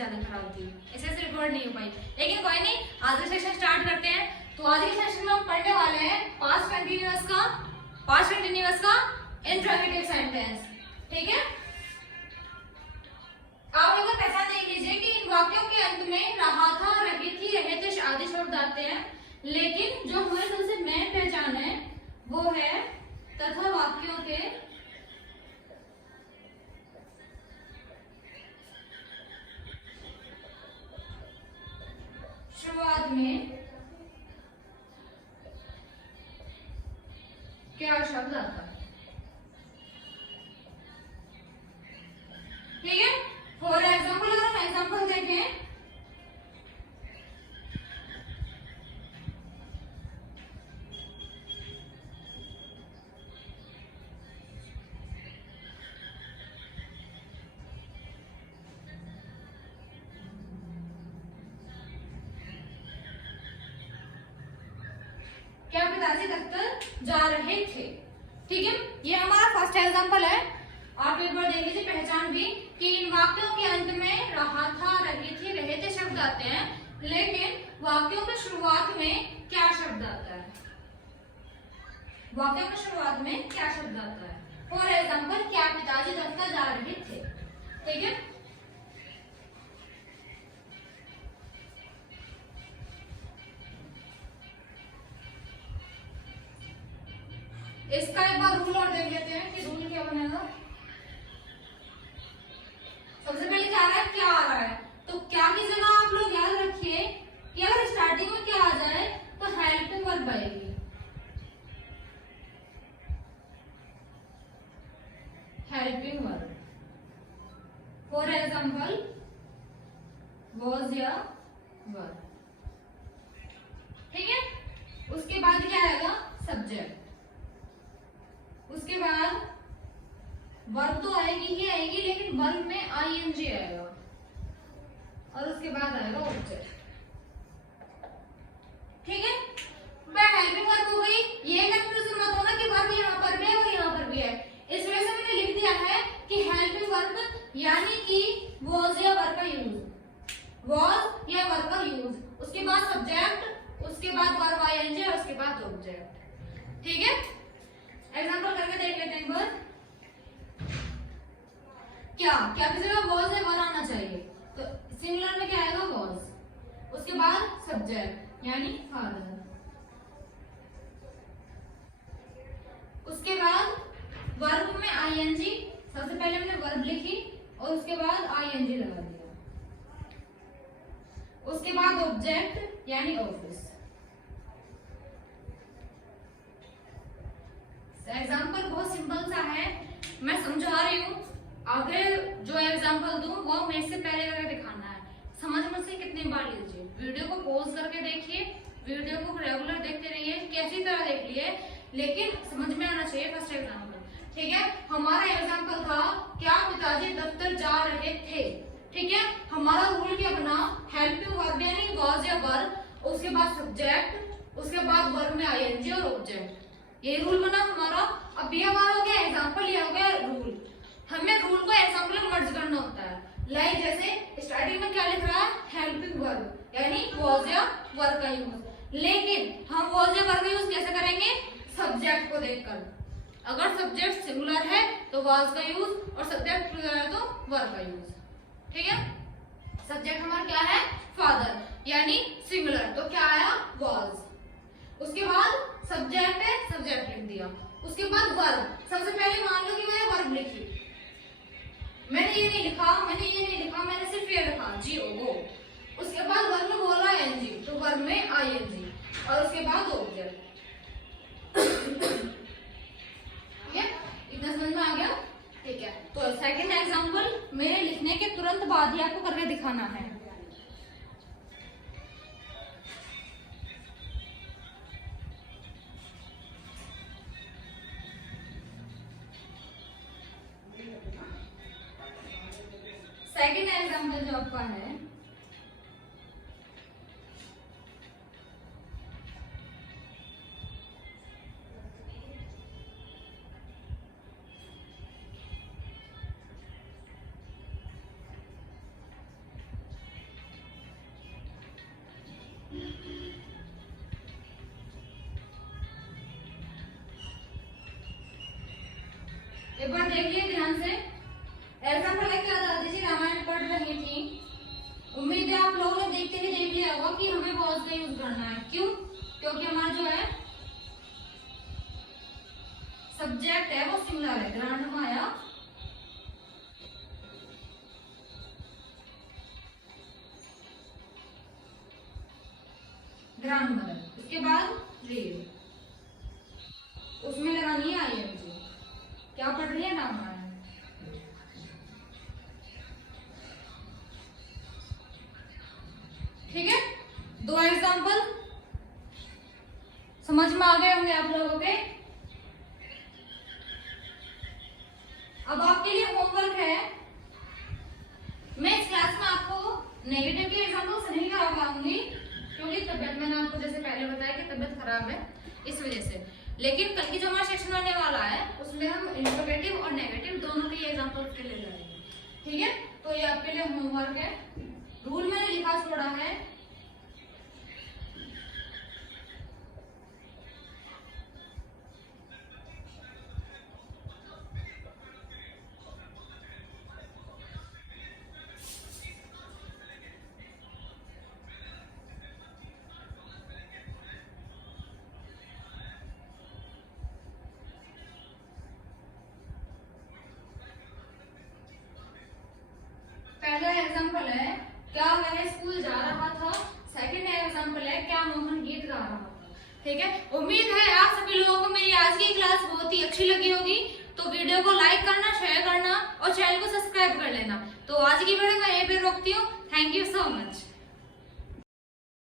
ज्यादा खराब थी, इससे रिकॉर्ड नहीं हो पाई। लेकिन कोई नहीं, आज का सेशन स्टार्ट करते हैं। तो आज के सेशन में हम पढ़ने वाले हैं पास्ट कंटिन्यूअस का इंट्रोगेटिव सेंटेंस। ठीक है, आप अगर पहचान देख लीजिए कि इन वाक्यों के अंत में रहा था, रही थी, रहे थे आदि शब्द आते हैं, लेकिन जो हमारी सबसे मेन पहचान है वो है तथा वाक्यों के शुरुआत में क्या शब्द आता है। ठीक है, फॉर एग्जाम्पल अगर हम एग्जाम्पल देखें, क्या पिताजी दफ्तर जा रहे थे। ठीक है, ये हमारा फर्स्ट एग्जाम्पल है। आप एक बार देख लीजिए पहचान भी कि इन वाक्यों के अंत में रहा था, रही थी, रहे थे शब्द आते हैं, लेकिन वाक्यों की शुरुआत में क्या शब्द आता है। वाक्यों की शुरुआत में क्या शब्द आता है। फॉर एग्जाम्पल, क्या पिताजी दफ्तर जा रहे थे। ठीक है, इसका एक बार रूल और देख लेते हैं कि रूल क्या बनेगा। सबसे पहले क्या आ रहा है, क्या आ रहा है, तो क्या की जगह आप लोग याद रखिए कि अगर स्टार्टिंग में क्या आ जाए तो हेल्पिंग वर्ब आएगी। Helping verb, for example was या वर। ठीक है, उसके बाद क्या आएगा, सब्जेक्ट। उसके बाद वर्ब तो आएगी ही आएगी, लेकिन वर्ब में आईएनजी आएगा, और उसके बाद आएगा ऑब्जेक्ट। ठीक है, वह हेल्पिंग वर्ब हो गई। ये कंफ्यूजन मत होना कि वर्ब यहाँ पर भी है और यहाँ पर भी है। इस वजह से मैंने लिख दिया है कि हेल्पिंग वर्ब यानी कि वॉज या वर्ब का यूज, वॉज या वर्ब का यूज, उसके बाद सब्जेक्ट, उसके बाद वर्ब आईएनजी और उसके बाद ऑब्जेक्ट। ठीक है, एग्जांपल करके देख लेते हैं एक बार। क्या क्या की जगह वॉज है, वर आना चाहिए, तो सिंगुलर में क्या आएगा, वॉज। उसके बाद सब्जेक्ट यानी फादर, उसके बाद वर्ब में आईएनजी। सबसे पहले हमने वर्ब लिखी और उसके बाद आईएनजी लगा दिया, उसके बाद ऑब्जेक्ट यानी ऑफिस। एग्जाम्पल बहुत सिंपल सा है, मैं समझा रही हूँ, आगे जो एग्जाम्पल दूं वो मेरे से पहले करके दिखाना है। समझ में से कितनी बार लीजिए, वीडियो को पॉज करके देखिए, वीडियो को रेगुलर देखते रहिए, कैसी तरह देख लिए, लेकिन समझ में आना चाहिए फर्स्ट एग्जाम्पल। ठीक है, हमारा एग्जाम्पल था क्या पिताजी दफ्तर जा रहे थे। ठीक है, हमारा रूल क्या बना, हेल्पिंग वर्ब यानी वॉज या वर, उसके बाद सब्जेक्ट, उसके बाद वर्ब में आईएनजी और ऑब्जेक्ट, ये रूल बना हमारा। अब ये हमारा हो गया एग्जाम्पल, ये हो गया रूल। हमें रूल को एग्जाम्पल में मर्ज करना होता है। लाइक जैसे स्टार्टिंग में क्या लिख रहा है, हेल्पिंग वर्ब यानी वॉज या वर्ब का यूज, लेकिन हम वॉज या वर्ब का यूज कैसे करेंगे, सब्जेक्ट को देखकर। अगर सब्जेक्ट सिंगुलर है तो वॉज का यूज, और सब्जेक्ट प्लूरल है तो वर्ब का यूज। ठीक है, सब्जेक्ट हमारा क्या है, फादर यानी सिंगुलर, तो क्या आया, वॉज। उसके बाद सब्जेक्ट है, सब्जेक्ट लिख दिया। उसके बाद वर्ब, सबसे पहले मान लो कि मैंने वर्ब लिखी, मैंने ये नहीं लिखा, मैंने सिर्फ ये लिखा GO गो। उसके बाद वर्ब में बोला एनजी, तो वर्ब में आईएनजी, और उसके बाद ऑब्जेक्ट। ठीक है, इतना समझ में आ गया। ठीक है, तो सेकंड एग्जांपल मेरे लिखने के तुरंत बाद ही आपको करके दिखाना है। सेकंड एग्जांपल जो आपका है, एक बार देखिए ध्यान से। एग्जाम्पल है, क्या दादी जी रामायण पढ़ रही थी। उम्मीद है आप लोगों ने देखते ही देख लिया होगा कि हमें वॉज का यूज करना है। क्यों? क्योंकि हमारा जो है सब्जेक्ट है वो सिंगुलर है, ग्रांडमाया ग्रांडमदर। इसके बाद रीड, उसमें लगानी है आईएनजी। क्या पढ़ रही है? रामायण। ठीक है, दो एग्जांपल समझ में आ गए होंगे आप लोगों के। अब आपके लिए होमवर्क है, मैं इस क्लास में आपको नेगेटिव के एग्जांपल्स नहीं करा पाऊंगी क्योंकि तबियत, मैंने आपको जैसे पहले बताया कि तबियत खराब है इस वजह से। लेकिन कल की जो हमारा सेक्शन आने वाला है उसमें हम इंट्रोगेटिव और नेगेटिव दोनों के एग्जांपल्स के ले जाएंगे। ठीक है, तो ये आपके लिए होमवर्क है। रूल मैंने लिखा छोड़ा है, पहला एग्जांपल है क्या वह स्कूल जा रहा था। सेकंड एग्जांपल है क्या मोहन गीत गा रहा था। ठीक है, उम्मीद है आप सभी लोगों को मेरी आज की क्लास बहुत ही अच्छी लगी होगी। तो वीडियो को लाइक करना, शेयर करना और चैनल को सब्सक्राइब कर लेना। तो आज की वीडियो मैं यहीं पे रोकती हूँ। Thank you so much.